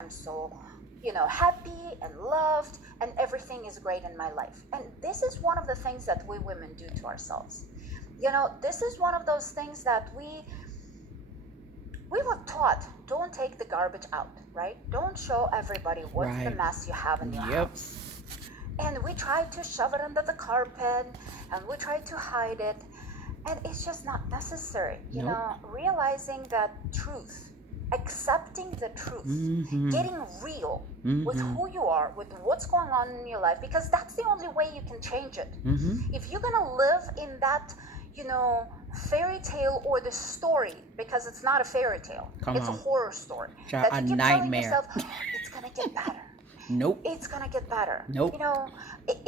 I'm so, happy and loved, and everything is great in my life. And this is one of the things that we women do to ourselves. This is one of those things that we were taught, don't take the garbage out, right? Don't show everybody what's the Right. mess you have in your Yep. house. And we try to shove it under the carpet and we try to hide it. And it's just not necessary. Nope. Realizing that truth, accepting the truth, Mm-hmm. getting real with Mm-hmm. who you are, with what's going on in your life, because that's the only way you can change it. Mm-hmm. If you're going to live in that, fairy tale or the story, because it's not a fairy tale, Come it's a on. horror story Child, that a you keep telling nightmare. yourself, it's going to get better. Nope. It's gonna get better. Nope.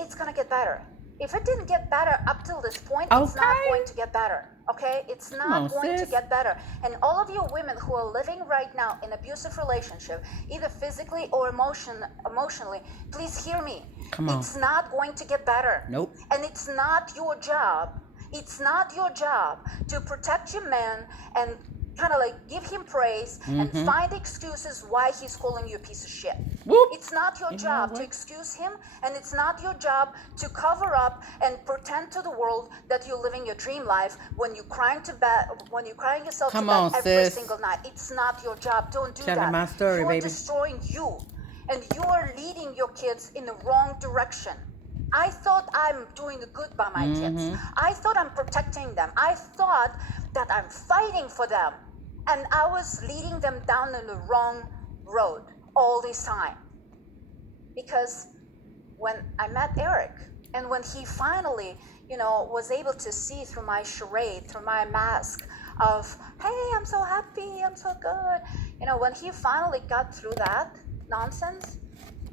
It's gonna get better. If it didn't get better up till this point, it's not Okay. going to get better. Okay? It's Come not on, going to sis. get better. And all of you women who are living right now in abusive relationship, either physically or emotionally, please hear me. Come on. It's not going to get better. Nope. And it's not your job. It's not your job to protect your man and kind of like give him praise and find excuses why he's calling you a piece of shit. Whoop. It's not your You know job to what? excuse him, and it's not your job to cover up and pretend to the world that you're living your dream life when you're crying yourself Come to bed on, every sis. single night. It's not your job. Don't do Telling that. my story, You're baby. destroying you, and you are leading your kids in the wrong direction. I thought I'm doing good by my kids. I thought I'm protecting them. I thought that I'm fighting for them. And I was leading them down in the wrong road all this time. Because when I met Eric, and when he finally, was able to see through my charade, through my mask of, hey, I'm so happy, I'm so good, when he finally got through that nonsense,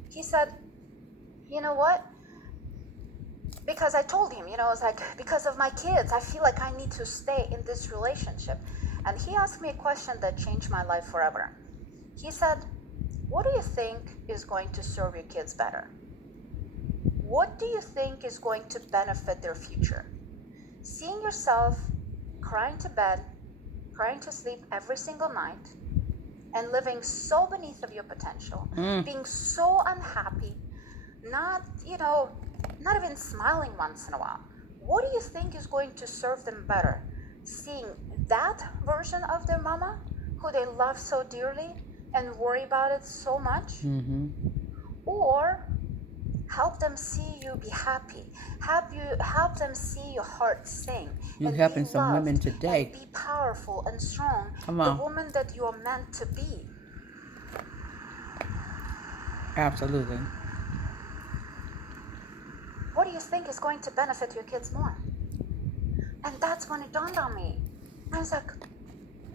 he said, you know what? Because I told him, it's like, because of my kids, I feel like I need to stay in this relationship. And he asked me a question that changed my life forever. He said, what do you think is going to serve your kids better? What do you think is going to benefit their future? Seeing yourself crying to bed, crying to sleep every single night, and living so beneath of your potential, being so unhappy, not even smiling once in a while. What do you think is going to serve them better? Seeing that version of their mama, who they love so dearly and worry about it so much? Or help them see you be happy. Help them see your heart sing. You and helping be some women loved today. And be powerful and strong. Come on. The woman that you are meant to be. Absolutely. What do you think is going to benefit your kids more? And that's when it dawned on me. I was like,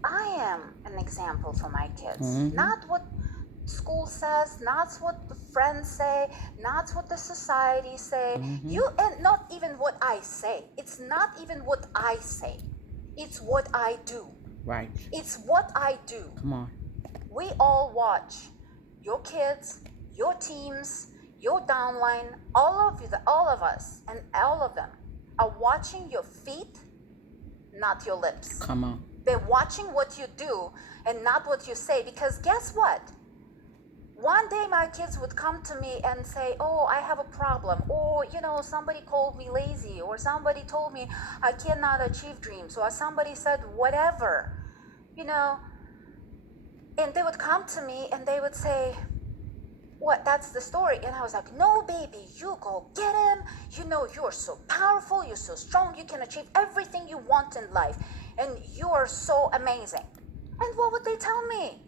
I am an example for my kids. Not what school says, not what the friends say, not what the society say. And not even what I say. It's not even what I say. It's what I do. Right. It's what I do. Come on. We all watch your kids, your teams, your downline, all of us, and all of them are watching your feet, not your lips. Come on. They're watching what you do and not what you say, because guess what? One day my kids would come to me and say, oh, I have a problem, or, somebody called me lazy, or somebody told me I cannot achieve dreams, or somebody said whatever, and they would come to me and they would say, what, that's the story? And I was like, no, baby, you go get him. You're so powerful, you're so strong, you can achieve everything you want in life, and you are so amazing. And what would they tell me?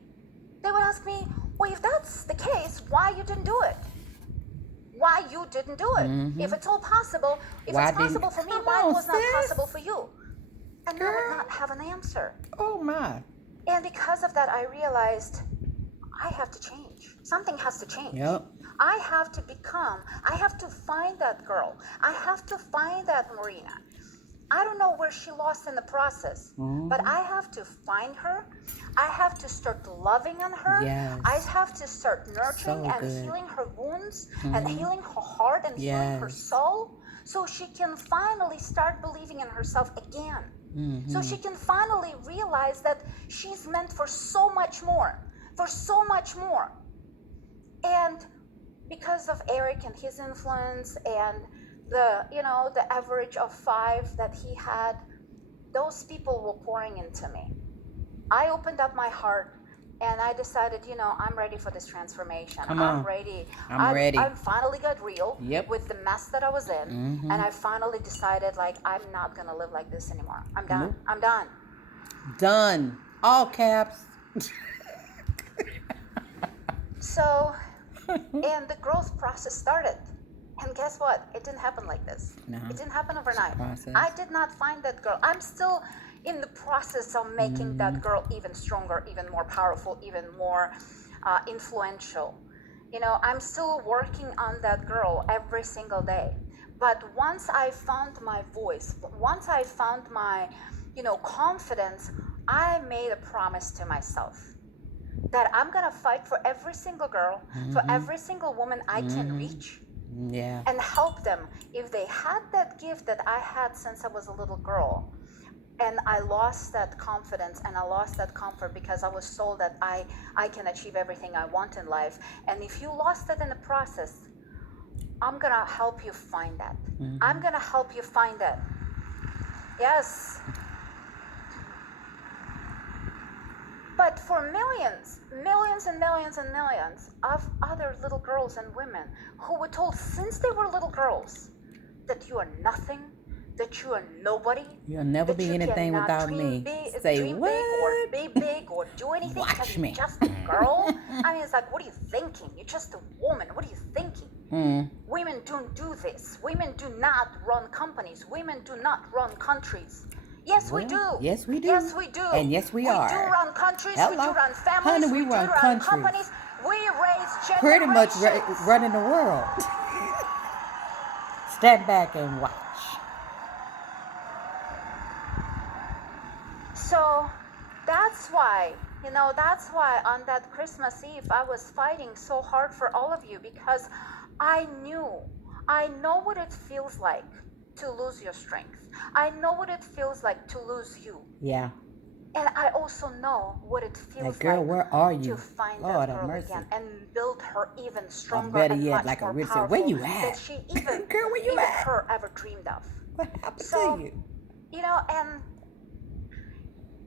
They would ask me, well, if that's the case, why you didn't do it? Why you didn't do it? If it's all possible, if Why it's possible for me, Come why on, was not sis. possible for you? And I would not have an answer. Oh my. And because of that, I realized I have to change. Something has to change. Yep. I have to find that girl. I have to find that Marina. I don't know where she lost in the process, but I have to find her. I have to start loving on her. Yes. I have to start nurturing So and good. healing her wounds and healing her heart and healing her soul, so she can finally start believing in herself again. So she can finally realize that she's meant for so much more, And because of Eric and his influence and the average of 5 that he had, those people were pouring into me. I opened up my heart and I decided, I'm ready for this transformation. Come on. I'm ready. I'm ready. I finally got real Yep. with the mess that I was in. Mm-hmm. And I finally decided, like, I'm not going to live like this anymore. I'm done. Nope. I'm done. Done. All caps. So, and the growth process started. And guess what? It didn't happen like this. No. It didn't happen overnight. Process. I did not find that girl. I'm still in the process of making that girl even stronger, even more powerful, even more influential. I'm still working on that girl every single day. But once I found my voice, once I found my, confidence, I made a promise to myself that I'm gonna fight for every single girl, for every single woman I can reach. Yeah. And help them if they had that gift that I had since I was a little girl. And I lost that confidence and I lost that comfort because I was told that I can achieve everything I want in life. And if you lost it in the process, I'm gonna help you find that. I'm gonna help you find that. Yes. But for millions and millions and millions of other little girls and women who were told since they were little girls that you are nothing, that you are nobody, you'll never be anything without me. Say dream what? big or be big or do anything. Watch me. You're just a girl. I mean, it's like, what are you thinking? You're just a woman. What are you thinking? Women don't do this. Women do not run companies. Women do not run countries. Yes, we do. Yes, we do. Yes, we do. And yes, we are. We do run countries. Hello. We do run families. Honey, we do run run countries. companies. We raise generations. Pretty much running the world. Step back and watch. So that's why on that Christmas Eve I was fighting so hard for all of you because I know what it feels like to lose your strength. I know what it feels like to lose you. Yeah. And I also know what it feels girl, like where are you? to find Lord that have girl mercy. again and build her even stronger better and yet, much like a more Richard, powerful where you than at? she even, Girl, where you even at? her ever dreamed of. What happened So, to you? And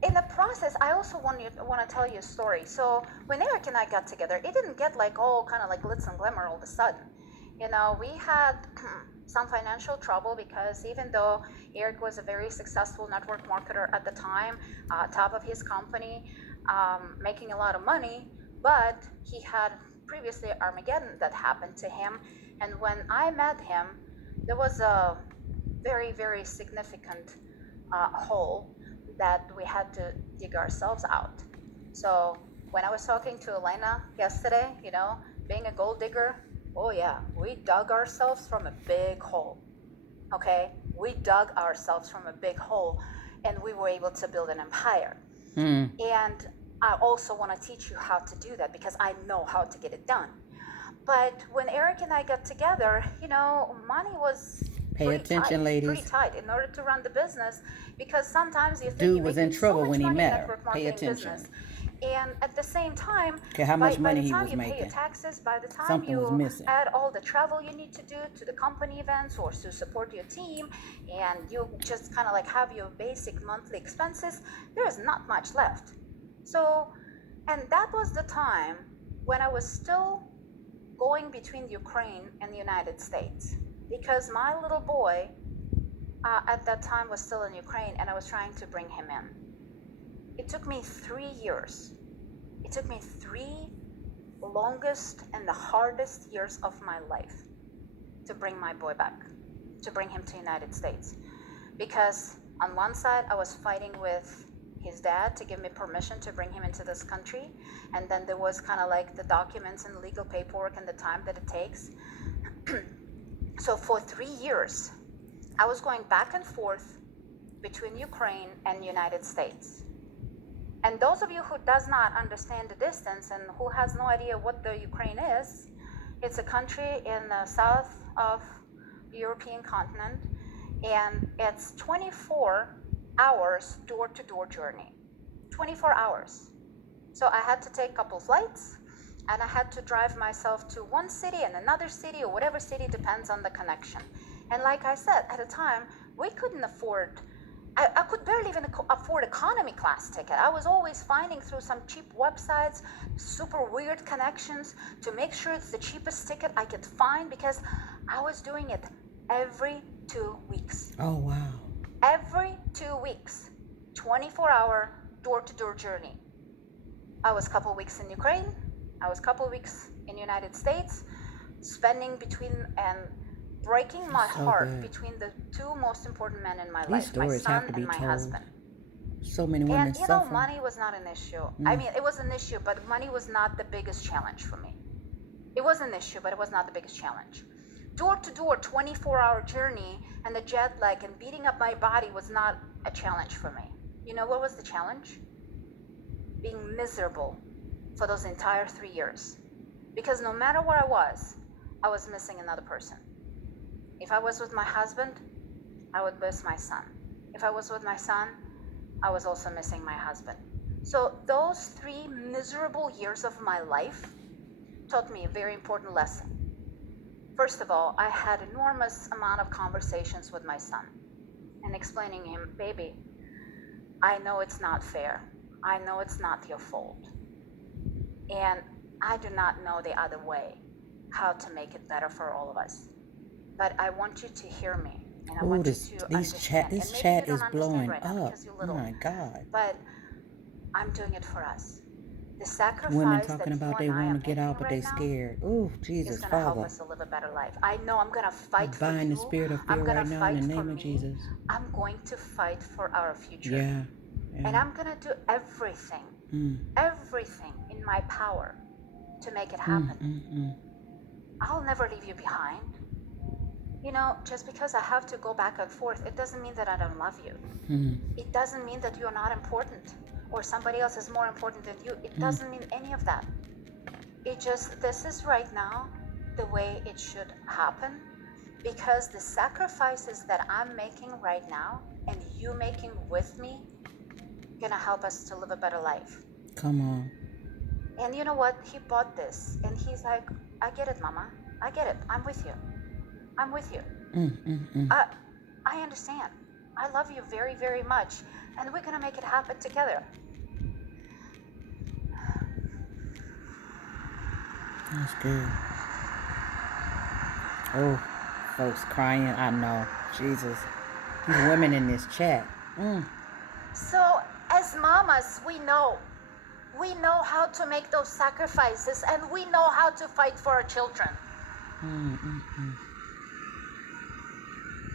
in the process, I also want to tell you a story. So when Eric and I got together, it didn't get like all kind of like glitz and glamour all of a sudden. We had some financial trouble because even though Eric was a very successful network marketer at the time, top of his company, making a lot of money, but he had previously Armageddon that happened to him. And when I met him, there was a very, very significant hole that we had to dig ourselves out. So when I was talking to Elena yesterday, being a gold digger, oh yeah, we dug ourselves from a big hole. Okay? We dug ourselves from a big hole and we were able to build an empire. And I also want to teach you how to do that because I know how to get it done. But when Eric and I got together, money was Pay attention, ladies. Pretty tight in order to run the business because sometimes you think Dude you're was in making trouble so much when he money in met her. network Pay marketing attention. business. And at the same time, Okay, how much money by the he time was you pay your making. taxes, by the time Something was you missing. add all the travel you need to do to the company events or to support your team, and you just kind of like have your basic monthly expenses, there is not much left. So, and that was the time when I was still going between Ukraine and the United States because my little boy at that time was still in Ukraine and I was trying to bring him in. It took me 3 years. It took me 3 longest and the hardest years of my life to bring my boy back, to bring him to the United States. Because on one side, I was fighting with his dad to give me permission to bring him into this country. And then there was kind of like the documents and legal paperwork and the time that it takes. So for 3 years, I was going back and forth between Ukraine and United States. And those of you who does not understand the distance and who has no idea what the Ukraine is, it's a country in the south of the European continent, and it's 24 hours door-to-door journey. 24 hours. So I had to take a couple flights. and I had to drive myself to one city and another city, or whatever city, depends on the connection. And like I said, at a time, we couldn't afford, I could barely even afford economy class ticket. I was always finding through some cheap websites, super weird connections, to make sure it's the cheapest ticket I could find, because I was doing it every 2 weeks. Oh, wow. Every 2 weeks, 24-hour door-to-door journey. I was a couple weeks in Ukraine. I was a couple weeks in the United States, spending between and breaking my heart between the two most important men in my life, my son and my husband. So many women suffer. And money was not an issue. I mean, it was an issue, but money was not the biggest challenge for me. It was an issue, but it was not the biggest challenge. Door-to-door, 24-hour journey, and the jet lag and beating up my body was not a challenge for me. You know what was the challenge? Being miserable for those entire 3 years. Because no matter where I was missing another person. If I was with my husband, I would miss my son. If I was with my son, I was also missing my husband. So those 3 miserable years of my life taught me a very important lesson. First of all, I had enormous amount of conversations with my son and explaining him, baby, I know it's not fair. I know it's not your fault. And I do not know the other way, how to make it better for all of us. But I want you to hear me. And I want you to understand. This chat is blowing right up. Oh my God. But I'm doing it for us. The sacrifice women talking that about they want to get out, but they scared. Oh, Jesus, Father. Father. Help us to live a better life. I know I'm going to fight for you. Bind the spirit of fear right now in the name of Jesus. I'm going to fight for our future. Yeah. And I'm going to do everything in my power to make it happen. I'll never leave you behind. You know, just because I have to go back and forth, it doesn't mean that I don't love you. It doesn't mean that you're not important or somebody else is more important than you. It doesn't mean any of that. It just, this is right now the way it should happen, because the sacrifices that I'm making right now and you making with me gonna help us to live a better life. Come on. And you know what? He bought this and he's like, I get it, Mama. I get it. I'm with you. I'm with you. I understand. I love you very, very much. And we're gonna make it happen together. That's good. Oh, folks crying. I know. Jesus. These women in this chat. So as mamas, we know how to make those sacrifices, and we know how to fight for our children.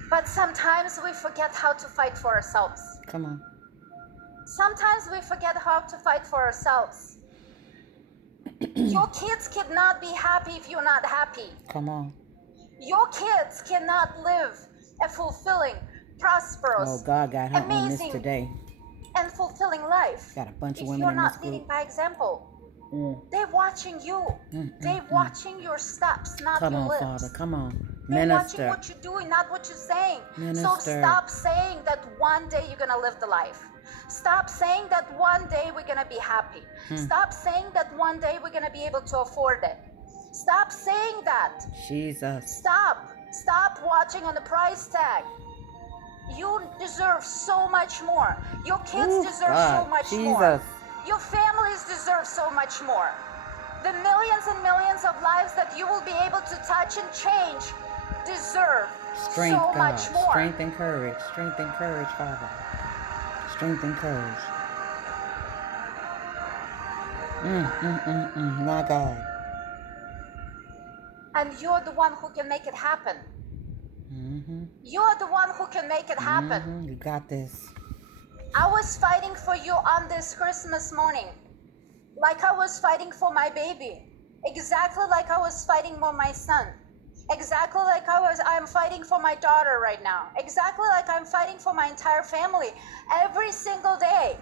But sometimes we forget how to fight for ourselves. Come on. Sometimes we forget how to fight for ourselves. Your kids cannot be happy if you're not happy. Come on. Your kids cannot live a fulfilling, prosperous, oh, God got her on this today. And fulfilling life. Got a bunch of if women you're in not this group. leading by example. They're watching you. They're watching your steps, not Come your on, lips. Father. Come on. They're Minister. watching what you're doing, not what you're saying. Minister. So stop saying that one day you're gonna live the life. Stop saying that one day we're gonna be happy. Stop saying that one day we're gonna be able to afford it. Stop saying that. Jesus. Stop watching on the price tag. You deserve so much more. Your kids deserve so much more. Your families deserve so much more. The millions and millions of lives that you will be able to touch and change deserve so much more. Strength and courage. Strength and courage, Father. Strength and courage. My God. And you're the one who can make it happen. You're the one who can make it happen. You got this. I was fighting for you on this Christmas morning, like I was fighting for my baby, exactly like I was fighting for my son, exactly like I'm fighting for my daughter right now, exactly like I'm fighting for my entire family every single day.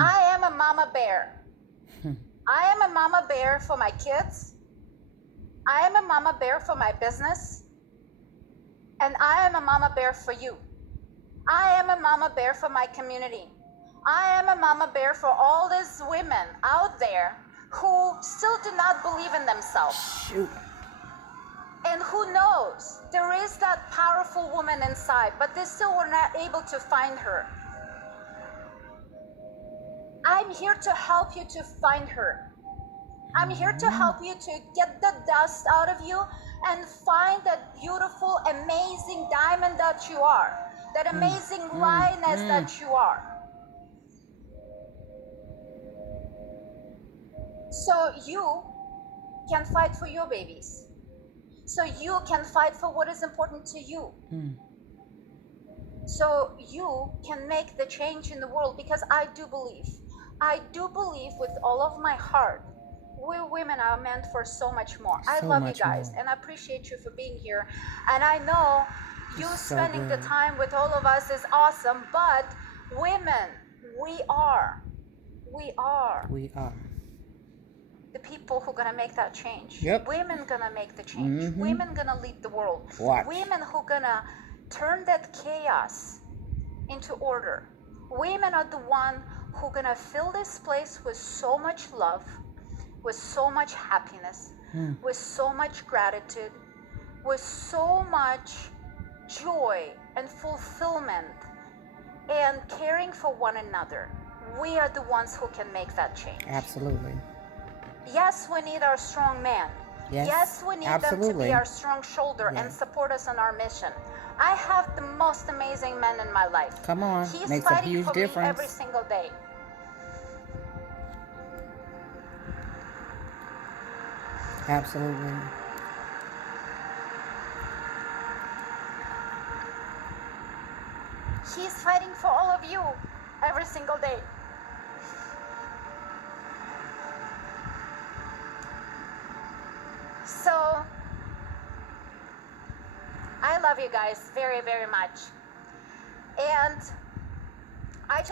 I am a mama bear. I am a mama bear for my kids. I am a mama bear for my business. And I am a mama bear for you. I am a mama bear for my community. I am a mama bear for all these women out there who still do not believe in themselves. Shoot. And who knows, there is that powerful woman inside, but they still were not able to find her. I'm here to help you to find her. I'm here to help you to get the dust out of you and find that beautiful, amazing diamond that you are, that amazing lioness that you are. So you can fight for your babies. So you can fight for what is important to you. So you can make the change in the world, because I do believe with all of my heart, we women are meant for so much more. I So love you much guys more. and I appreciate you for being here. And I know you So spending the good. time with all of us is awesome, but women, we are the people who are gonna make that change. Yep. Women gonna make the change. Women gonna lead the world. Watch. Women who gonna turn that chaos into order. Women are the one who gonna fill this place with so much love, with so much happiness, with so much gratitude, with so much joy and fulfillment, and caring for one another. We are the ones who can make that change. Absolutely. Yes, we need our strong man. Yes, we need them to absolutely. be our strong shoulder and Yes. support us on our mission. I have the most amazing man in my life. Come on, He's makes a fighting huge for difference. me every single day. Absolutely. He's fighting for all of you every single day. So, I love you guys very, very much. And